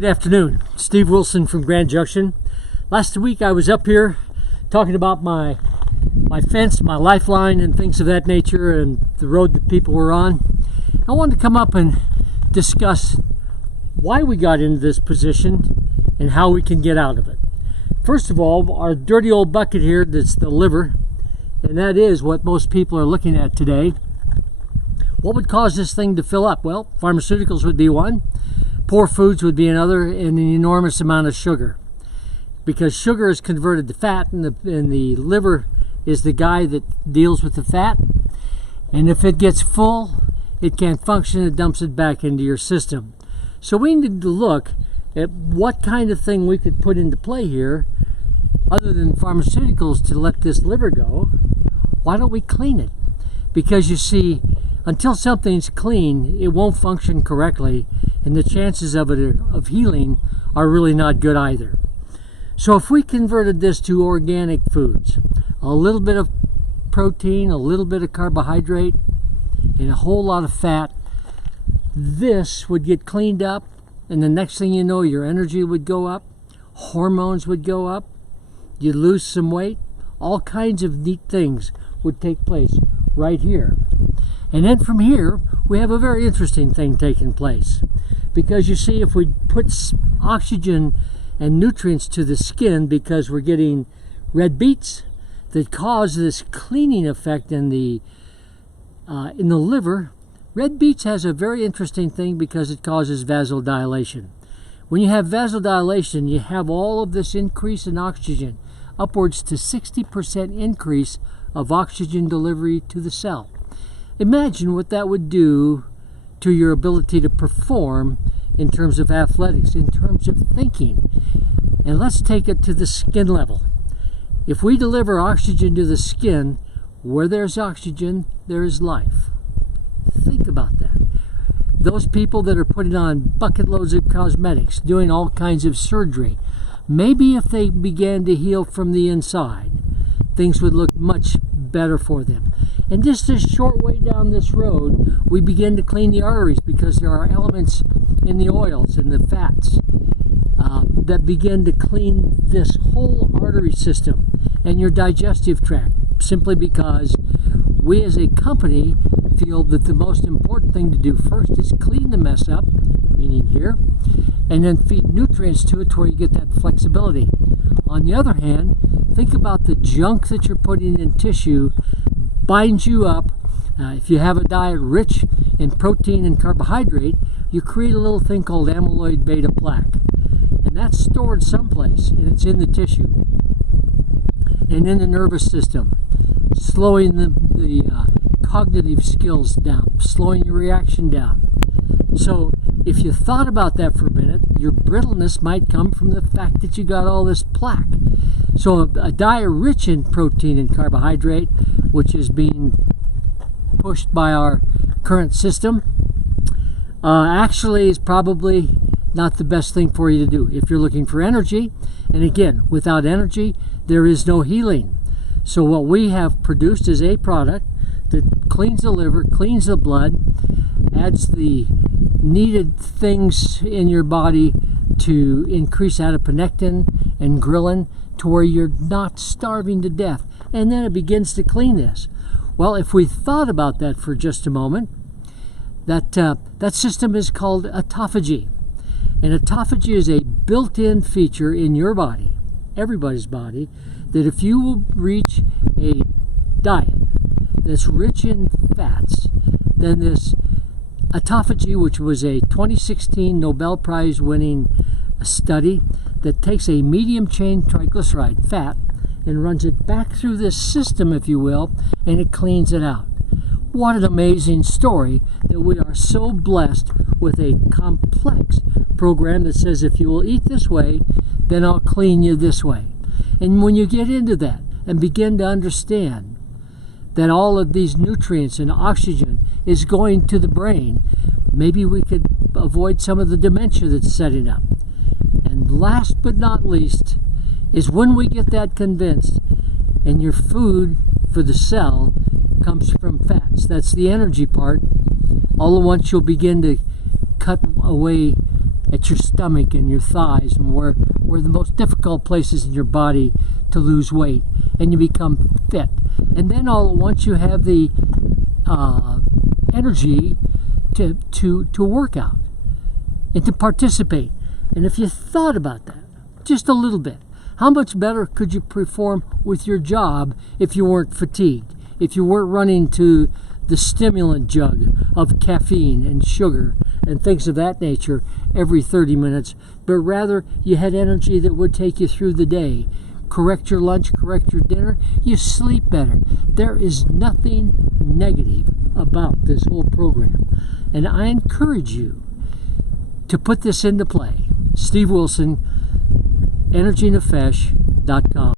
Good afternoon. Steve Wilson from Grand Junction. Last week I was up here talking about my fence, my lifeline, and things of that nature, and the road that people were on. I wanted to come up and discuss why we got into this position and how we can get out of it. First of all, our dirty old bucket here, that's the liver, and that is what most people are looking at today. What would cause this thing to fill up? Well, pharmaceuticals would be one. Poor foods would be another, and an enormous amount of sugar. Because sugar is converted to fat, and the liver is the guy that deals with the fat. And if it gets full, it can't function, it dumps it back into your system. So we need to look at what kind of thing we could put into play here, other than pharmaceuticals, to let this liver go. Why don't we clean it? Because you see, until something's clean, it won't function correctly, and the chances of healing are really not good either. So if we converted this to organic foods, a little bit of protein, a little bit of carbohydrate, and a whole lot of fat, this would get cleaned up, and the next thing you know, your energy would go up, hormones would go up, you'd lose some weight, all kinds of neat things would take place right here. And then from here, we have a very interesting thing taking place. Because you see, if we put oxygen and nutrients to the skin, because we're getting red beets that cause this cleaning effect in the liver. Red beets has a very interesting thing because it causes vasodilation. When you have vasodilation, you have all of this increase in oxygen, upwards to 60% increase of oxygen delivery to the cell. Imagine what that would do to your ability to perform in terms of athletics, in terms of thinking. And let's take it to the skin level. If we deliver oxygen to the skin, where there's oxygen, there is life. Think about that. Those people that are putting on bucket loads of cosmetics, doing all kinds of surgery, maybe if they began to heal from the inside, things would look much better for them. And just a short way down this road, we begin to clean the arteries, because there are elements in the oils and the fats that begin to clean this whole artery system and your digestive tract, simply because we as a company feel that the most important thing to do first is clean the mess up, meaning here, and then feed nutrients to it to where you get that flexibility. On the other hand, think about the junk that you're putting in tissue binds you up. If you have a diet rich in protein and carbohydrate, you create a little thing called amyloid beta plaque. And that's stored someplace, and it's in the tissue and in the nervous system, slowing the cognitive skills down, slowing your reaction down. So if you thought about that for a minute, your brittleness might come from the fact that you got all this plaque. So a diet rich in protein and carbohydrate, which is being pushed by our current system, actually is probably not the best thing for you to do if you're looking for energy. And again, without energy, there is no healing. So what we have produced is a product that cleans the liver, cleans the blood, adds the needed things in your body to increase adiponectin and ghrelin to where you're not starving to death. And then it begins to clean this. Well, if we thought about that for just a moment, that system is called autophagy. And autophagy is a built-in feature in your body, everybody's body, that if you will reach a diet that's rich in fats, then this autophagy, which was a 2016 Nobel Prize winning study that takes a medium chain triglyceride fat and runs it back through this system, if you will, and it cleans it out. What an amazing story that we are so blessed with a complex program that says if you will eat this way, then I'll clean you this way. And when you get into that and begin to understand that all of these nutrients and oxygen is going to the brain, maybe we could avoid some of the dementia that's setting up. And last but not least is when we get that convinced and your food for the cell comes from fats, that's the energy part, all at once you'll begin to cut away at your stomach and your thighs, and where the most difficult places in your body to lose weight, and you become fit. And then all at once you have the energy to work out and to participate. And if you thought about that just a little bit, how much better could you perform with your job if you weren't fatigued, if you weren't running to the stimulant jug of caffeine and sugar and things of that nature every 30 minutes, but rather you had energy that would take you through the day, correct your lunch, correct your dinner, you sleep better. There is nothing negative about this whole program. And I encourage you to put this into play. Steve Wilson, EnergyNefesh.com.